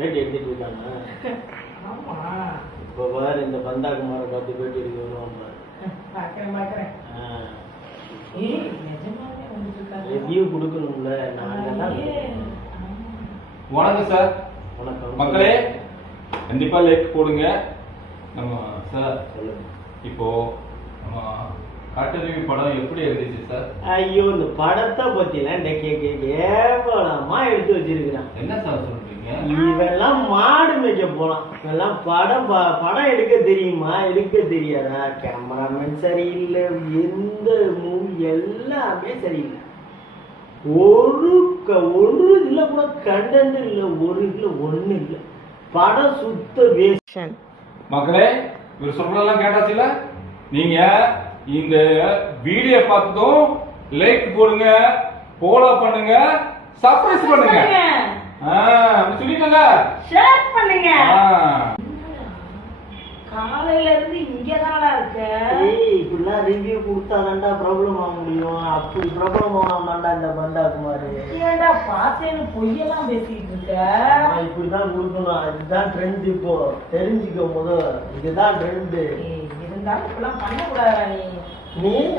பேட்டி எடுத்துட்டு இருக்காங்க. ஆமா இப்போ பாரு இந்த பந்தாகுமாரை பார்த்து பேட்டி எடுக்க வருவாங்க. பார்க்குறேன். நிஜமாவே வந்துட்டு இருக்காங்க. ரிவ்யூ கொடுக்கணும்ல. நான் வணக்கம் சார். வணக்கம் மக்களே, கண்டிப்பா லைக் போடுங்க. நம்ம சார் சொல்லுங்க. இப்போ நம்ம காட்டருவி படம் எப்படி இருந்துச்சு சார்? ஐயோ இந்த படத்தை பத்திலாம் கேவலமா எடுத்து வச்சிருக்கிறான். என்ன சார் சொல்றீங்க? இவெல்லாம் மாடு மேய்க்க போலாம். இவெல்லாம் படம் எடுக்க தெரியுமா? எடுக்க தெரியாதா? கேமராமேன் சரியில்லை, எந்த மூவி எல்லாமே சரியில்லை. ஒரு இதுல கூட கண்டென்ட் இல்லை, ஒரு இதுல ஒண்ணு இல்லை. படம் சுத்த வேஷன். மக்களே, இவர் சொல்றதெல்லாம் கேட்டாச்சுல? நீங்க இந்த வீடியோ பார்த்ததும் லைக் போடுங்க, ஃபாலோ பண்ணுங்க, சப்ஸ்கிரைப் பண்ணுங்க. அப்படி சொல்லிட்டங்க. ஷேர் பண்ணுங்க. காலையில இருந்து இங்கதானா இருக்க? இப்படிலாம் ரிவ்யூ கொடுத்தாதான்டா ப்ராப்ளம் ஆக முடியும். அப்படி ப்ராப்ளம் ஆனாமாண்டா இந்த பந்தாகுமாரு. ஏன்டா பார்த்தேன்னு பொய்யெல்லாம் பேசிட்டு இருக்க? இப்படிதான் கொடுக்கணும். அதுதான் ட்ரெண்ட். இப்போ தெரிஞ்சுக்கும் போது இதுதான் ட்ரெண்ட். இருந்தாலும் இப்பெல்லாம் பண்ணக்கூடாது.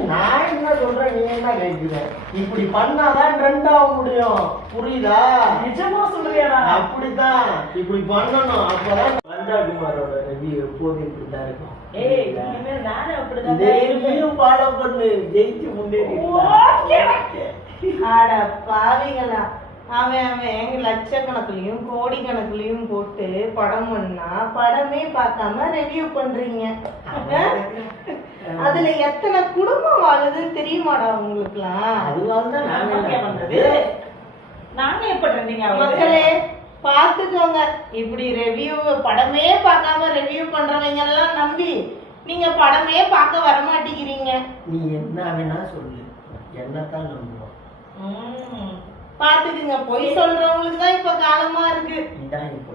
நான் என்ன சொல்றேன், நீ என்ன கேட்கிற? இப்படி பண்ணாதான் ட்ரெண்ட் ஆக முடியும். புரியுதா? நிஜமா சொல்றியாடா? அப்படித்தான் இப்படி பண்ணணும். அப்பதான் பந்தாகுமாரோட ரிவ்யூ எப்போதும் இப்படிதான் இருக்கும். நானே அப்படிதான். ஃபாலோ பண்ணு, ஜெயிச்சு முன்னேறி. ஆட பாவிகளா, அவன் எங்க லட்சக்கணக்குலயும் கோடி கணக்குலயும் போட்டு படம் பண்ணா படமே பார்க்காம ரிவ்யூ பண்றீங்க. அதுல எத்தனை குடும்பம் வாழுதுன்னு தெரியுமாடா உங்களுக்குலாம்? அதுவால்தான் நாங்க பண்றது. நாங்க எப்ப ட்ரெண்டிங் மக்களே பாத்துக்கோங்க. இப்படி ரிவ்யூ படமே பார்க்காம ரிவ்யூ பண்றவங்க எல்லாம் நம்பி நீங்க படமே பார்க்க வரமாட்டேங்கிறீங்க. நீ என்ன வேணா சொல்லு, என்னத்தான் நம்புவோம். பாத்துக்குங்க. பொய் சொல்றவங்களுக்கு தான் இப்ப காலமா இருக்கு. இதான் இப்போ